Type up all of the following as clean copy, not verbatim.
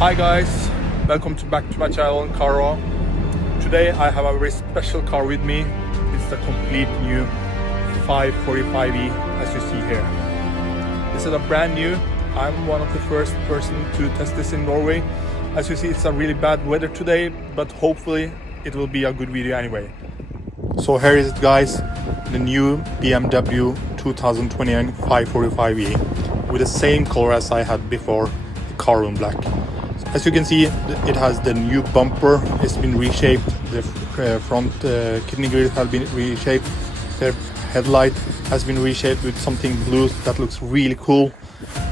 Hi guys, welcome back to my channel Car. Today I have a very special car with me. It's the complete new 545e as you see here. This is a brand new. I'm one of the first person to test this in Norway. As you see, it's a really bad weather today, but hopefully it will be a good video anyway. So here is it guys, the new BMW 2029 545e with the same color as I had before, the carbon black. As you can see, it has the new bumper. It's been reshaped. The front kidney grill has been reshaped. The headlight has been reshaped with something blue that looks really cool.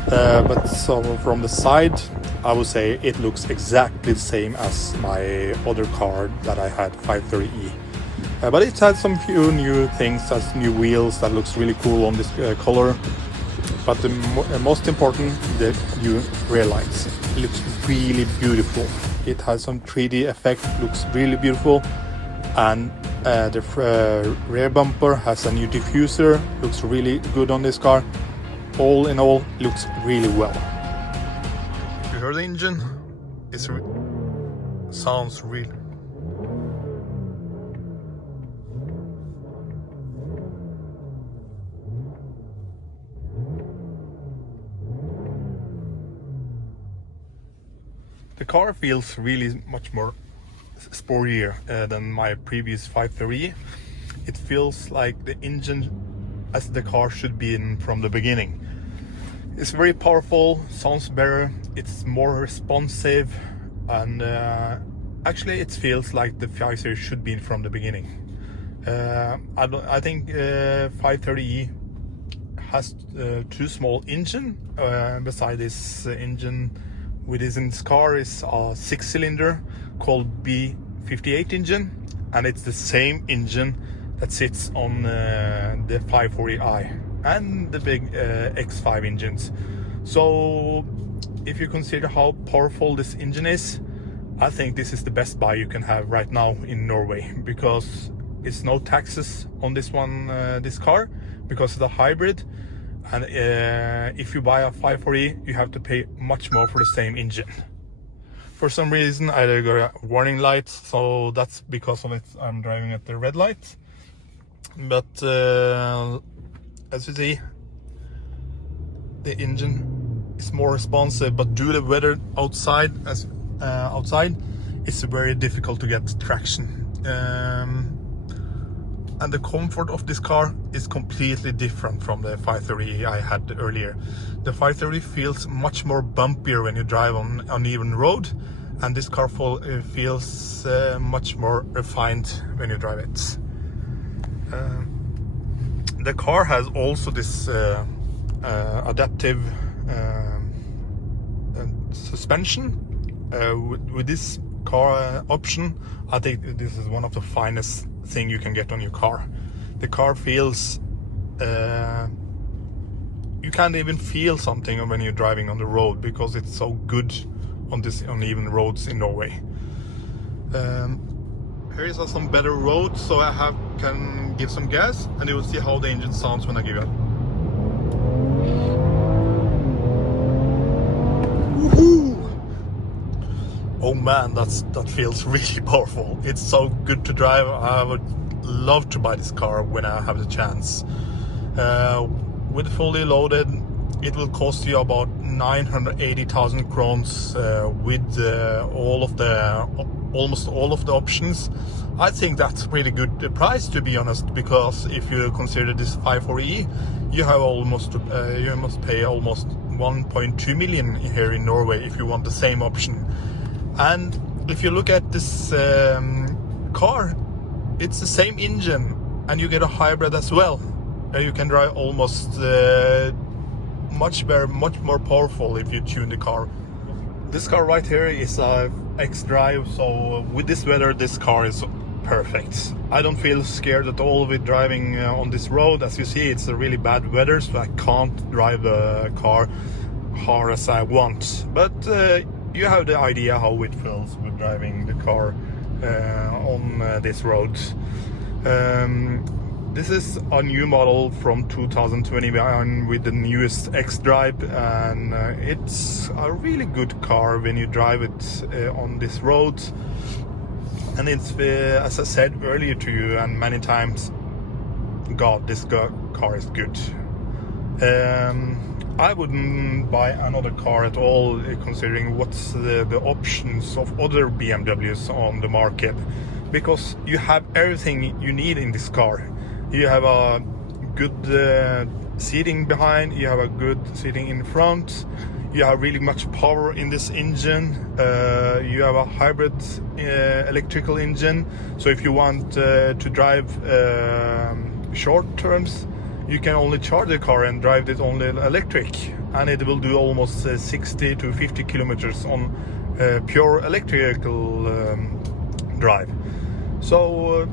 But so from the side, I would say it looks exactly the same as my other car that I had, 530e. But it has some few new things, as new wheels that looks really cool on this color. But the most important, the new rear lights. It looks really beautiful. It has some 3D effect, looks really beautiful. And the rear bumper has a new diffuser, looks really good on this car. All in all, looks really well. You heard the engine? It sounds real. The car feels really much more sportier than my previous 530. It feels like the engine as the car should be in from the beginning. It's very powerful, sounds better, it's more responsive, and actually it feels like the 530 should be in from the beginning. I think 530e has too small engine. Beside this engine with this car is a 6-cylinder called B58 engine, and it's the same engine that sits on the 540i and the big X5 engines. So if you consider how powerful this engine is, I think this is the best buy you can have right now in Norway, because it's no taxes on this one, this car, because it's a hybrid. And if you buy a 540, you have to pay much more for the same engine. For some reason I got a warning light, so that's because of it I'm driving at the red light. But as you see, the engine is more responsive, but due to the weather outside, it's very difficult to get traction. And the comfort of this car is completely different from the 530 I had earlier. The 530 feels much more bumpier when you drive on uneven road, and this car feels much more refined when you drive it. The car has also this adaptive suspension. With this car option, I think this is one of the finest thing you can get on your car. The car feels you can't even feel something when you're driving on the road, because it's so good on this uneven roads in Norway. Here is some better roads, so I can give some gas, and you will see how the engine sounds when I give it. Woohoo! Oh man, that feels really powerful. It's so good to drive. I would love to buy this car when I have the chance. With fully loaded, it will cost you about 980,000 crowns with almost all of the options. I think that's really good price, to be honest, because if you consider this 540e, you must pay almost 1.2 million here in Norway if you want the same option. And if you look at this car, it's the same engine, and you get a hybrid as well. You can drive almost much better, much more powerful if you tune the car. This car right here is a X-Drive, so with this weather, this car is perfect. I don't feel scared at all with driving on this road. As you see, it's a really bad weather, so I can't drive the car hard as I want. But you have the idea how it feels with driving the car on this road. This is a new model from 2021 with the newest X-Drive, and it's a really good car when you drive it on this road. And it's, as I said earlier to you and many times, God, this car is good. I wouldn't buy another car at all, considering what's the options of other BMWs on the market, because you have everything you need in this car. You have a good seating behind, you have a good seating in front, you have really much power in this engine, you have a hybrid electrical engine, so if you want to drive short terms, you can only charge the car and drive it only electric, and it will do almost 60 to 50 kilometers on pure electrical drive. So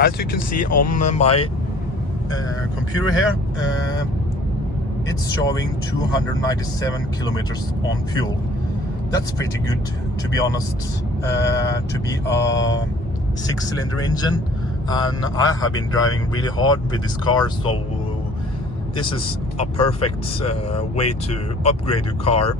as you can see on my computer here, it's showing 297 kilometers on fuel. That's pretty good, to be honest, to be a 6-cylinder engine. And I have been driving really hard with this car, so this is a perfect way to upgrade your car.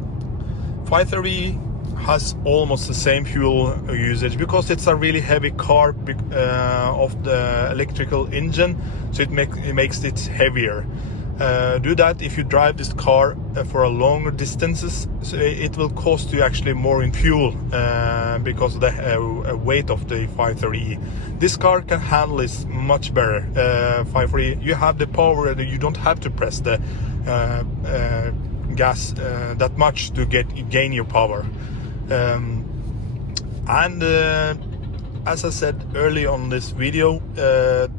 530 has almost the same fuel usage because it's a really heavy car of the electrical engine, so it makes it heavier. Do that if you drive this car for a longer distances, so it will cost you actually more in fuel because of the weight of the 530e. This car can handle this much better. 530, you have the power that you don't have to press the gas that much to gain your power. As I said early on this video, the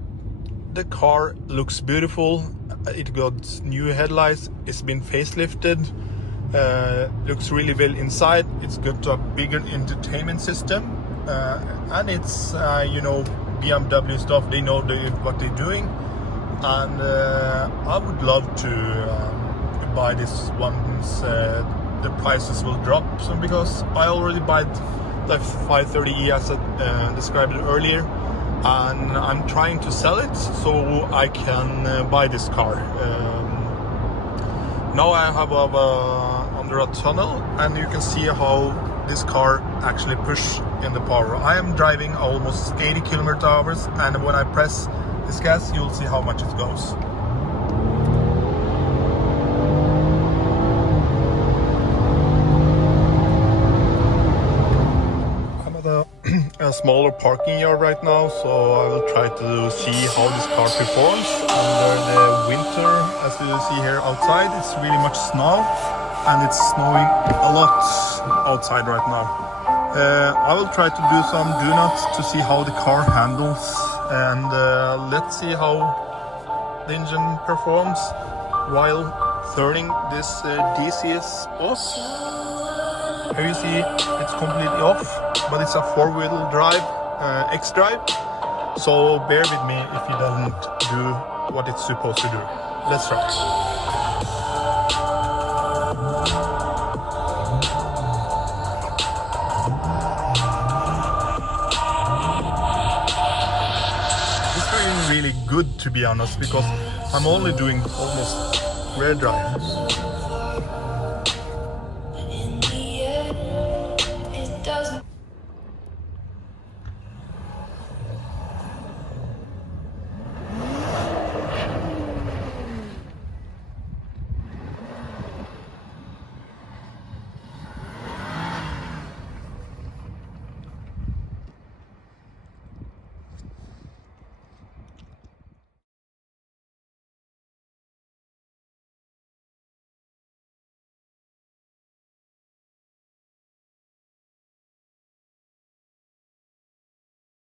car looks beautiful. It got new headlights, it's been facelifted, looks really well inside. It's got a bigger entertainment system, and it's you know, BMW stuff, they know what they're doing. And I would love to buy this once the prices will drop, so because I already bought the 530e as I described it earlier, and I'm trying to sell it so I can buy this car. Now I have under a tunnel, and you can see how this car actually push in the power. I am driving almost 80 km/h, and when I press this gas, you'll see how much it goes. A smaller parking yard right now, so I will try to see how this car performs under the winter. As you see here outside, it's really much snow, and it's snowing a lot outside right now. I will try to do some donuts to see how the car handles, and let's see how the engine performs while turning this DCS off. Here you see it's completely off, but it's a 4-wheel drive, X-Drive, so bear with me if it doesn't do what it's supposed to do. Let's try. It's doing really good, to be honest, because I'm only doing almost rear drive.